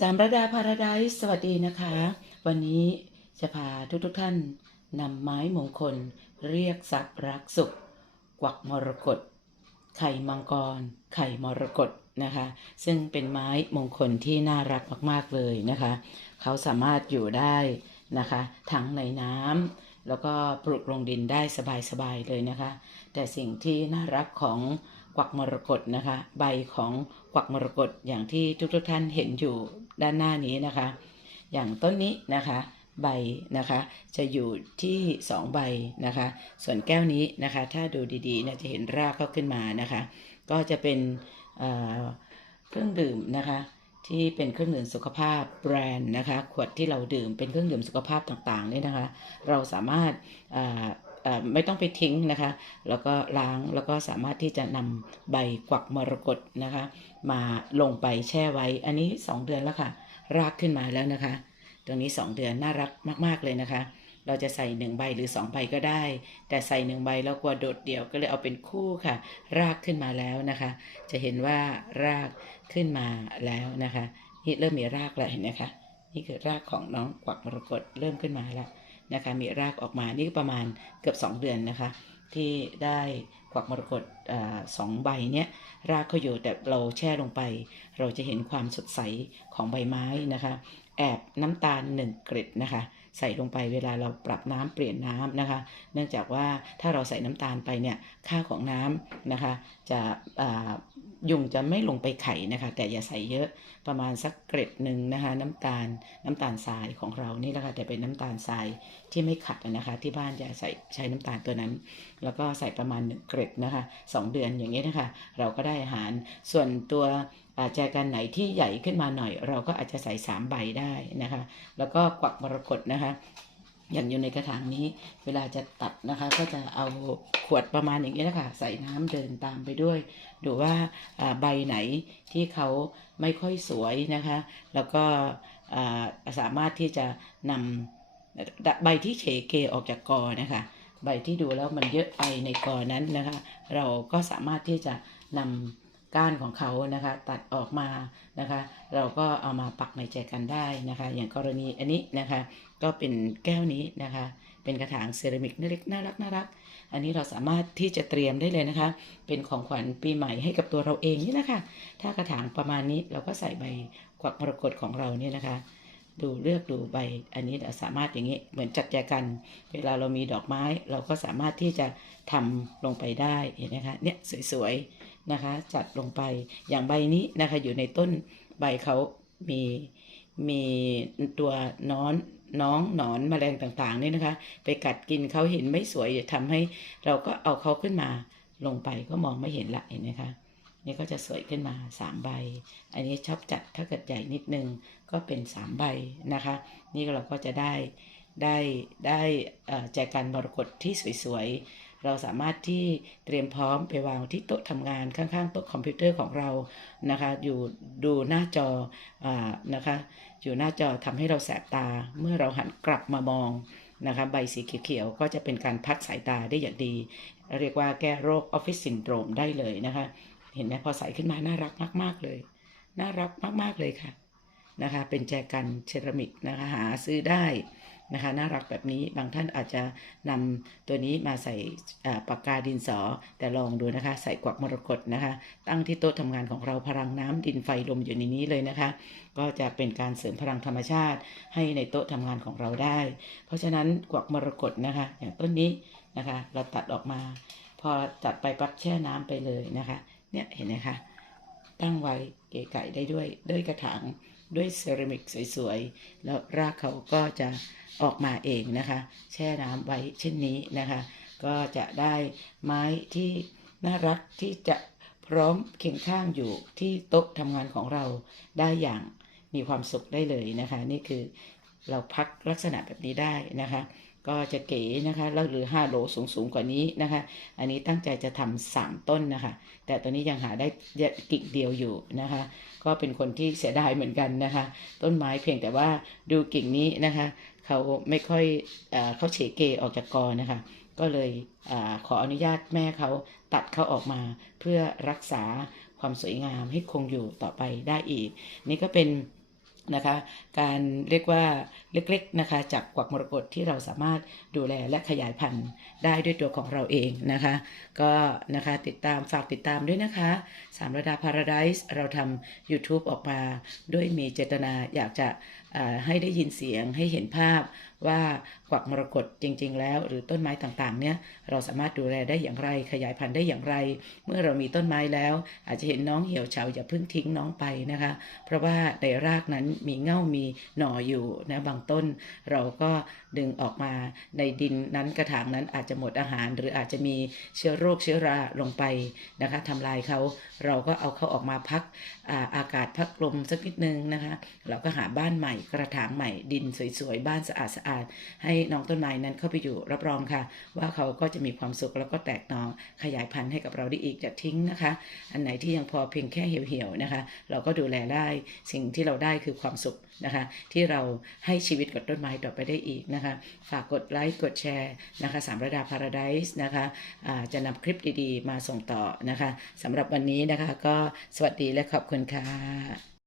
สามระดาพาราไดสวัสดีนะคะ วันนี้จะพาทุกทุกท่านนำไม้มงคล เรียกทรัพย์รักสุข กวักมรกตไข่มังกร ไข่มรกตนะคะ ซึ่งเป็นไม้มงคลที่น่ารักมาก ๆ เลยนะคะ เขาสามารถอยู่ได้นะคะ ทั้งในน้ำแล้วก็ปลูกลงดินได้สบาย ๆ เลยนะคะ แต่สิ่งที่น่ารักของกวักมรกตนะคะ ใบของกวักมรกตอย่างที่ทุกๆท่านเห็นอยู่ ด้านหน้านี้นะคะ อย่างต้นนี้นะคะใบนะคะจะอยู่ที่ 2 ใบนะคะ ส่วนแก้วนี้นะคะ ถ้าดูดีๆนี่ยจะเห็นรากเขาขึ้นมานะคะ ก็จะเป็นเเครื่องดื่มนะคะ ที่เป็นเครื่องดื่มสุขภาพแบรนด์นะคะ ขวดที่เราดื่มเป็นเครื่องดื่มสุขภาพต่างๆเนี่ยนะคะ เราสามารถ ไม่ต้องไปทิ้งนะคะ แล้วก็ล้างแล้วก็สามารถที่จะนำใบกวักมรกตนะคะ มาลงไปแช่ไว้ อันนี้ 2 เดือนแล้วค่ะ รากขึ้นมาแล้วนะคะ ตรงนี้ 2 เดือนน่ารักมาก ๆ เลยนะคะ เราจะใส่ 1 ใบหรือ 2 ใบก็ได้ แต่ใส่ 1 ใบแล้วกลัวโดดเดี่ยวก็เลยเอาเป็นคู่ค่ะ รากขึ้นมาแล้วนะคะ จะเห็นว่ารากขึ้นมาแล้วนะคะนี่เริ่มมีรากแล้วเห็นไหมคะนี่คือรากของน้องกวักมรกตเริ่มขึ้นมาแล้ว นะคะมีรากออกมานี่ประมาณเกือบ 2 เดือนนะคะ ที่ได้กวักมรกตสองใบเนี้ยรากเขาอยู่แต่เราแช่ลงไป เราจะเห็นความสดใสของใบไม้นะคะ แอบน้ำตาลหนึ่งเกร็ดนะคะ ใส่ลงไปเวลาเราปรับน้ำเปลี่ยนน้ำนะคะ เนื่องจากว่าถ้าเราใส่น้ำตาลไปเนี่ยค่าของน้ำนะคะจะ ยุงจะไม่ลงไปไข่นะคะ แต่อย่าใส่เยอะประมาณสักเกร็ดหนึ่งนะคะ น้ำตาลน้ำตาลทรายของเรานี่แหละค่ะแต่เป็นน้ำตาลทรายที่ไม่ขัดนะคะ ที่บ้านจะใส่ใช้น้ำตาลตัวนั้น แล้วก็ใส่ประมาณหนึ่งเกร็ดนะคะสองเดือนอย่างนี้ยนะคะ เราก็ได้อาหารส่วนตัวอาแจกันไหนที่ใหญ่ขึ้นมาหน่อย เราก็อาจจะใส่สามใบได้นะคะ แล้วก็กวักมรกตนะคะ อย่างอยู่ในกระถางนี้ เวลาจะตัดนะคะ ก็จะเอาขวดประมาณอย่างนี้นะคะใส่น้ำเดินตามไปด้วย ดูว่าใบไหนที่เขาไม่ค่อยสวยนะคะ แล้วก็สามารถที่จะนำใบที่เฉเกออกจากกอนะคะ ใบที่ดูแล้วมันเยอะไปในกอนั้นนะคะ เราก็สามารถที่จะนำ ก้านของเขานะคะ ตัดออกมานะคะ เราก็เอามาปักในแจกันได้นะคะ อย่างกรณีอันนี้นะคะ ก็เป็นแก้วนี้นะคะ เป็นกระถางเซรามิกเล็กน่ารักน่ารัก อันนี้เราสามารถที่จะเตรียมได้เลยนะคะ เป็นของขวัญปีใหม่ให้กับตัวเราเองนี่นะคะ ถ้ากระถางประมาณนี้เราก็ใส่ใบกวักมรกตของเราเนี่ยนะคะดูเลือกดูใบอันนี้เราสามารถอย่างนี้เหมือนจัดแจกัน เวลาเรามีดอกไม้เราก็สามารถที่จะทำลงไปได้เห็นไหมคะเนี่ยสวยๆ นะคะ จัดลงไปอย่างใบนี้นะคะอยู่ในต้นใบเขามีมีตัวน้อนน้องหนอนแมลงต่างๆนี่นะคะ ไปกัดกินเขาเห็นไม่สวยทำให้เราก็เอาเขาขึ้นมาลงไปก็มองไม่เห็นละเห็นไหมคะนี่ก็จะสวยขึ้นมาสามใบ อันนี้ชอบจัดถ้าเกิดใหญ่นิดนึงก็เป็นสามใบนะคะ นี่เราก็จะได้ได้ได้แจกันมรกตที่สวยๆ เราสามารถที่เตรียมพร้อมไปวางที่โต๊ะทำงานข้างๆโต๊ะคอมพิวเตอร์ของเรานะคะอยู่ดูหน้าจออนะคะอยู่หน้าจอทำให้เราแสบตาเมื่อเราหันกลับมามองนะคะใบสีเขียวๆก็จะเป็นการพักสายตาได้อย่างดี เรียกว่าแก้โรคออฟฟิศซินโดรมได้เลยนะคะ เห็นไหมพอใส่ขึ้นมาน่ารักมากๆเลย น่ารักมากๆเลยค่ะนะคะเป็นแจกันเซรามิกนะคะหาซื้อได้ นะคะน่ารักแบบนี้บางท่านอาจจะนำตัวนี้มาใส่ปากกาดินสอ แต่ลองดูนะคะ ใส่กวักมรกตนะคะ ตั้งที่โต๊ะทำงานของเราพลังน้ำดินไฟลมอยู่ในนี้เลยนะคะ ก็จะเป็นการเสริมพลังธรรมชาติ ให้ในโต๊ะทำงานของเราได้ เพราะฉะนั้นกวักมรกตนะคะ อย่างต้นนี้นะคะ เราตัดออกมา พอตัดไปปั๊บแช่น้ำไปเลยนะคะ เนี่ยเห็นไหมคะตั้งไว้เก๋ไก่ได้ด้วยด้วยกระถาง ด้วยเซรามิกสวยๆ แล้วรากเขาก็จะออกมาเองนะคะ แช่น้ำไว้เช่นนี้นะคะ ก็จะได้ไม้ที่น่ารักที่จะพร้อมเคียงข้างอยู่ที่โต๊ะทำงานของเราได้อย่างมีความสุขได้เลยนะคะ นี่คือเราพักลักษณะแบบนี้ได้นะคะ ก็จะเก๋นะคะแล้วหรือ 5 โลสูงสูงกว่านี้นะคะ อันนี้ตั้งใจจะทำสามต้นนะคะ แต่ตัวนี้ยังหาได้กิ่งเดียวอยู่นะคะ ก็เป็นคนที่เสียดายเหมือนกันนะคะ ต้นไม้เพียงแต่ว่าดูกิ่งนี้นะคะ เขาไม่ค่อยเอเขาเฉเกออกจากกอนะคะ ก็เลยอขออนุญาตแม่เขาตัดเขาออกมาเพื่อรักษาความสวยงามให้คงอยู่ต่อไปได้อีก นี่ก็เป็น นะคะ การเรียกว่าเล็กๆนะคะ จากกวักมรกตที่เราสามารถดูแลและขยายพันธุ์ได้ด้วยตัวของเราเองนะคะ ก็นะคะติดตามฝากติดตามด้วยนะคะสามระดาพาราไดส์เราทำ YouTube ออกมาด้วยมีเจตนาอยากจะให้ได้ยินเสียงให้เห็นภาพว่ากวักมรกตจริง ๆ แล้ว หรือต้นไม้ต่างๆ เนี่ยเราสามารถดูแลได้อย่างไร ขยายพันธุ์ได้อย่างไร เมื่อเรามีต้นไม้แล้ว อาจจะเห็นน้องเหี่ยวเฉาอย่าเพิ่งทิ้งน้องไปนะคะ เพราะว่าในรากนั้นมีเง่ามีหน่ออยู่นะบางต้น เราก็ดึงออกมาในดินนั้นกระถางนั้นอาจจะหมดอาหาร หรืออาจจะมีเชื้อโรคเชื้อราลงไปนะคะทำลายเขาเราก็เอาเขาออกมาพักอาอากาศพักลมสักนิดนึงนะคะ เราก็หาบ้านใหม่กระถางใหม่ดินสวยๆบ้านสะอาดสะอาดๆให้น้องต้นไม้นั้นเข้าไปอยู่รับรองค่ะ ว่าเขาก็จะมีความสุขแล้วก็แตกหน่อขยายพันธุ์ให้กับเราได้อีกอย่าทิ้งนะคะ อันไหนที่ยังพอเพียงแค่เหี่ยวๆนะคะ เราก็ดูแลได้สิ่งที่เราได้คือความสุขนะคะ ที่เราให้ชีวิตกับต้นไม้ต่อไปได้อีกนะคะ ฝากกดไลค์กดแชร์นะคะสามระดาพาราไดส์นะคะะจะนำคลิปดีๆ มาส่งต่อนะคะสำหรับวันนี้นะคะ ก็สวัสดีและขอบคุณค่ะ